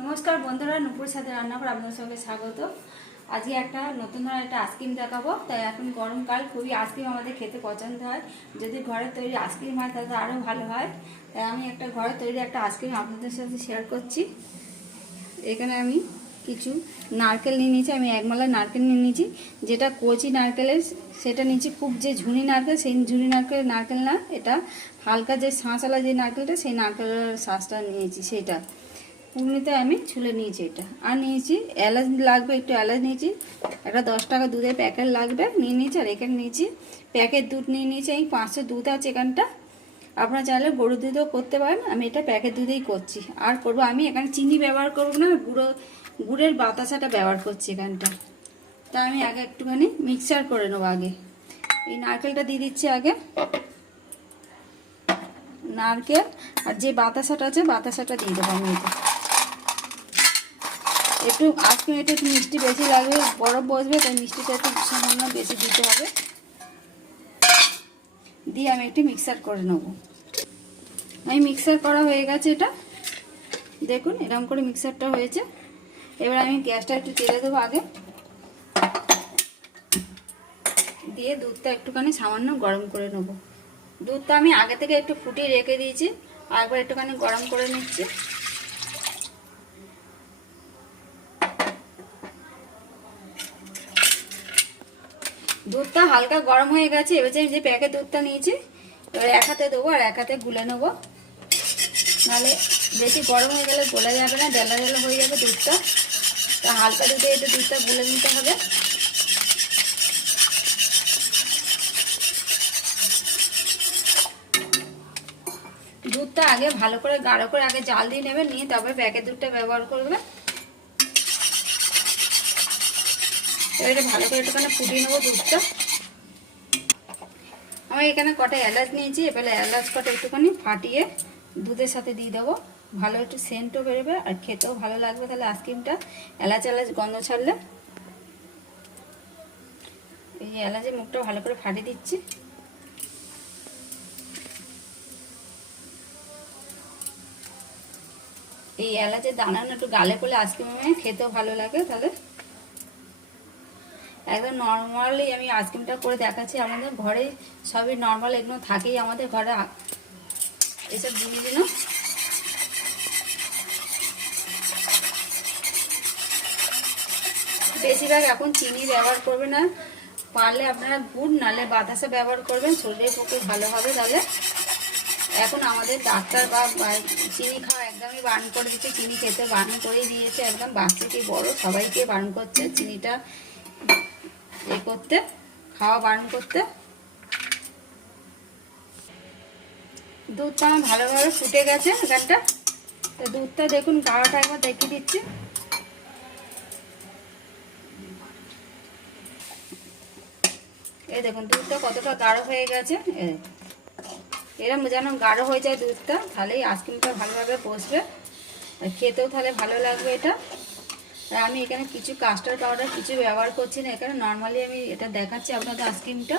নমস্কার বন্ধুরা নুপুর সাথে রান্না করে আপনাদের সঙ্গে স্বাগত। আজকে একটা নতুন ধরনের একটা আইসক্রিম দেখাবো। তাই এখন গরমকাল, খুবই আইসক্রিম আমাদের খেতে পছন্দ হয়। যদি ঘরে তৈরি আইসক্রিম হয়, তাহলে আরও ভালো হয়। তাই আমি একটা ঘরে তৈরি একটা আইসক্রিম আপনাদের সাথে শেয়ার করছি। এখানে আমি কিছু নারকেল নিয়ে নিয়েছি। আমি একমালা নারকেল নিয়ে নিয়েছি। যেটা কচি নারকেলের, সেটা নিয়েছি। খুব যে ঝুনি নারকেল, সেই ঝুনি নারকেলের নারকেল না, এটা হালকা যে শাঁসওয়ালা যে নারকেলটা, সেই নারকেলের শাঁসটা নিয়েছি, সেইটা। পুরনিতে আমি ছুলে নিয়েছি এটা। আর নিয়েছি, এলাচ লাগবে একটু এলাচ নিয়েছি, একটা দশ টাকা দুধের প্যাকেট লাগবে, নিয়ে নিয়েছি আর এখানে নিয়েছি প্যাকেট দুধ নিয়ে নিয়েছি, এই পাঁচশো দুধ আছে এখানটা। আপনারা চাইলে গরুর দুধও করতে পারেন, আমি এটা প্যাকেট দুধেই করছি। আর করব, আমি এখানে চিনি ব্যবহার করব না, গুঁড়ো, গুড়ের বাতাসাটা ব্যবহার করছি এখানটা। তা আমি আগে একটুখানি মিক্সার করে নেব আগে। এই নারকেলটা দিয়ে দিচ্ছি আগে। নারকেল, আর যে বাতাসাটা আছে, বাতাসাটা দিয়ে দেবো আমি এটা। একটু আজকে এটা একটু মিষ্টি বেশি লাগবে বরফ বসবে, তাই মিষ্টিটা একটু সামান্য বেশি দিতে হবে। দিয়ে আমি একটু মিক্সার করে নেব। আমি মিক্সার করা হয়ে গেছে এটা। দেখুন, এরকম করে মিক্সারটা হয়েছে। এবার আমি গ্যাসটা একটু তেলে দেবো আগে। দিয়ে দুধটা একটুখানি সামান্য গরম করে নেব। দুধটা আমি আগে থেকে একটু ফুটিয়ে রেখে দিয়েছি, আর একবার একটুখানি গরম করে নিচ্ছি। দুধটা হালকা গরম হয়ে গেছে, এবার যে প্যাকেট দুধটা নিয়েছি, এবার এক হাতে দেবো আর এক হাতে গুলে নেব। নাহলে বেশি গরম হয়ে গেলে গলে যাবে না ডেলা ডেলা হয়ে যাবে দুধটা। তা হালকা দুধে একটু দুধটা গুলে নিতে হবে। দুধটা আগে ভালো করে, গাঢ় করে আগে জাল দিয়ে নেবে, নিয়ে তবে প্যাকেট দুধটা ব্যবহার করবে। এবারে ভালো করে একটুখানি ফুটিয়ে নেব দুধটা। আমি এখানে কটা এলাচ নিয়েছি, এবারে এলাচ কটা একটুখানি ফাটিয়ে দুধের সাথে দিয়ে দেবো। ভালো একটু সেন্টও বেরোবে আর খেতেও ভালো লাগবে তাহলে আইসক্রিমটা। এলাচ এলাচ গন্ধ ছাড়লে। এই এলাচের মুখটা ভালো করে ফাটিয়ে দিচ্ছি। এই এলাচের দানানো একটু গালে পড়লে আইসক্রিমে খেতেও ভালো লাগে তাহলে। একদম নর্মালি আমি আইসক্রিমটা করে দেখাচ্ছি আমাদের ঘরে, সবই নর্মাল এগুলো থাকেই আমাদের ঘরে। এসব জিনিসগুলো বেশিরভাগ এখন চিনি ব্যবহার করবে না। পারলে আপনারা গুড়, নালে বাতাসা ব্যবহার করবেন, শরীরের পক্ষে ভালো হবে। তাহলে এখন আমাদের ডাক্তার বা চিনি খাওয়া একদমই বারণ করে দিচ্ছে। চিনি খেতে বারণ করে দিয়েছে। একদম বাচ্চাকে বড় সবাইকে বারণ করছে। চিনিটা করতে, খাওয়া বারণ করতে। দুধটা আমার ভালোভাবে ফুটে গেছে এখানটা। তো দুধটা দেখুন গাঢ়টা একবার দেখিয়ে দিচ্ছি। এই দেখুন, দুধটা কতটা গাঢ় হয়ে গেছে। এরকম যেন গাঢ় হয়ে যায় দুধটা, তাহলেই আইসক্রিমটা ভালোভাবে বসবে। খেতেও তাহলে ভালো লাগবে এটা। আর আমি এখানে কিছু কাস্টার্ড পাউডার কিছু ব্যবহার করছি না, এখানে নর্মালি আমি এটা দেখাচ্ছি আপনাদের আইসক্রিমটা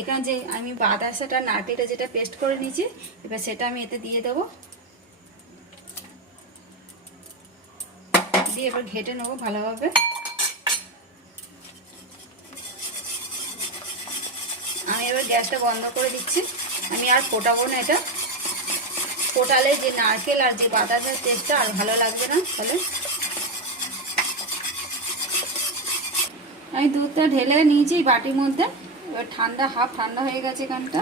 এখানে যে আমি বাতাসাটা নারকেলটা যেটা পেস্ট করে নিয়েছি, এবার সেটা আমি এতে দিয়ে দেবো। দিয়ে এবার ঘেটে নেব ভালোভাবে। আমি এবার গ্যাসটা বন্ধ করে দিচ্ছি। আমি আর ফোটাবো না এটা। ফোটালে যে নারকেল আর যে বাতাসের টেস্টটা আর ভালো লাগবে না, তাহলে। আমি দুধটা ঢেলে নিয়েছি বাটির মধ্যে। এবার ঠান্ডা, হাফ ঠান্ডা হয়ে গেছে এখানটা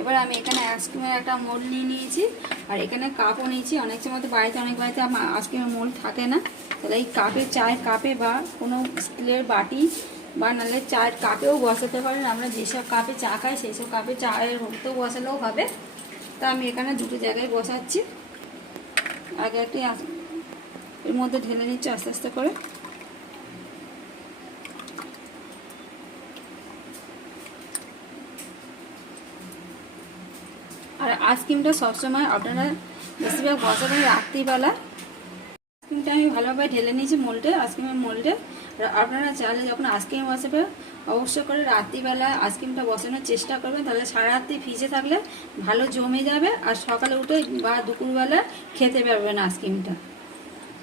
এবার আমি এখানে আইসক্রিমের একটা মোল নিয়ে নিয়েছি। আর এখানে কাপও নিয়েছি। অনেক সময় তো বাড়িতে, অনেক বাড়িতে আমার আইসক্রিমের মোল থাকে না। তাহলে এই কাপে, চায়ের কাপে বা কোনো স্টিলের বাটি বা নাহলে চায়ের কাপেও বসাতে পারেন। আমরা যেসব কাপে চা খাই সেই সব কাপে চায়ের হতেও বসালেও হবে। তা আমি এখানে দুটো জায়গায় বসাচ্ছি। আগে একটি এর মধ্যে ঢেলে নিচ্ছি আস্তে আস্তে করে আর আইসক্রিমটা সবসময় আপনারা বেশিরভাগ বসাবেন রাত্রিবেলা আইসক্রিমটা আমি ভালোভাবে ঢেলে নিয়েছি মোল্ডে, আইসক্রিমের মোল্ডে। আপনারা চাইলে যখন আইসক্রিম বসাবে, অবশ্যই করে রাত্রিবেলা আইসক্রিমটা বসানোর চেষ্টা করবেন। তাহলে সারা রাত্রি ফ্রিজে থাকলে ভালো জমে যাবে আর সকালে উঠে বা দুপুরবেলা খেতে পারবেন আইসক্রিমটা।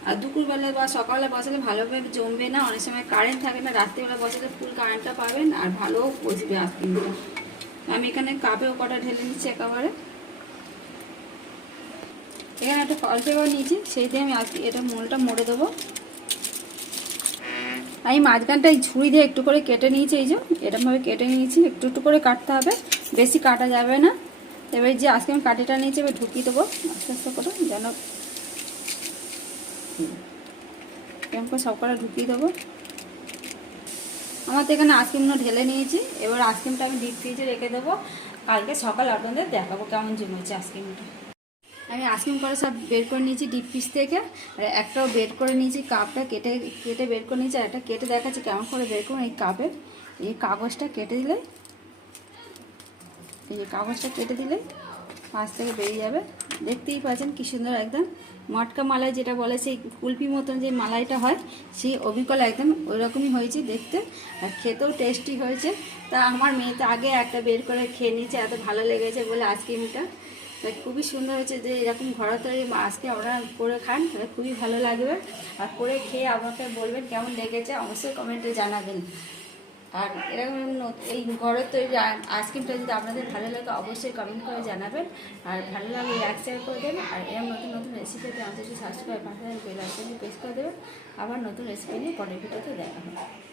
আর দুপুরবেলা বা সকালে বসালে ভালোভাবে জমবে না, অনেক সময় কারেন্ট থাকে না, রাত্রিবেলা বসালে ফুল কারেন্টটা পাবেন আর ভালো বসবে আইসক্রিমটা। আমি এখানে কাপেও কটা ঢেলে নিচ্ছি একেবারে। এখানে একটা ফল পেপার নিয়েছি, সেই দিয়ে আমি এটা মোলটা মোড়ে দেবো। আমি মাঝখানটা এই ছুরি দিয়ে একটু করে কেটে নিয়েছি, এই যে এরকমভাবে কেটে নিয়েছি, একটু একটু করে কাটতে হবে, বেশি কাটা যাবে না। এবার যে আজকে আমি কাটিটা নিয়েছি, এবার ঢুকিয়ে দেবো, আস্তে আস্তে করে যেন এরকম করে সব কটা ঢুকিয়ে দেবো। আমার তো এখানে আইসক্রিমগুলো ঢেলে নিয়েছি, এবার আইসক্রিমটা আমি ডিপ ফ্রিজে রেখে দেবো। কালকে সকাল আপনাদের দেখাবো কেমন জমেছে আইসক্রিমটা। আমি আইসক্রিম করে সব বের করে নিয়েছি ডিপ পিস থেকে। আর একটাও বের করে নিয়েছি কাপটা কেটে কেটে বের করে নিয়েছি, আর একটা কেটে দেখাচ্ছি কেমন করে বের করুন এই কাপের এই কাগজটা কেটে দিলে, এই কাগজটা কেটে দিলে পাশ থেকে বেরিয়ে যাবে। দেখতেই পাচ্ছেন কি সুন্দর একদম মটকা মালাই যেটা বলে, সেই কুলপি মতন যে মালাইটা হয়, সেই অবিকল একদম ওই রকমই হয়েছে দেখতে। আর খেতেও টেস্টি হয়েছে। তা আমার মেয়ে তো আগে একটা বের করে খেয়ে নিয়েছে, এত ভালো লেগেছে বলে আইসক্রিমটা। তাই খুবই সুন্দর হয়েছে যে এরকম ঘরে তৈরি আজকে আপনারা করে খান তাহলে খুবই ভালো লাগবে। আর করে খেয়ে আমাকে বলবেন কেমন লেগেছে, অবশ্যই কমেন্টে জানাবেন। আর এরকম এই ঘরের তৈরি আইসক্রিমটা যদি আপনাদের ভালো লাগে, অবশ্যই কমেন্ট করে জানাবেন। আর ভালো লাগলে লাইক শেয়ার করে দেবেন। আর এরকম নতুন নতুন রেসিপি আমাদের সাবস্ক্রাইব পাঠাবেন বেল আইকনে প্রেস করে দেবেন। আবার নতুন রেসিপি নিয়ে পরের ভিডিওতে দেখা হবে।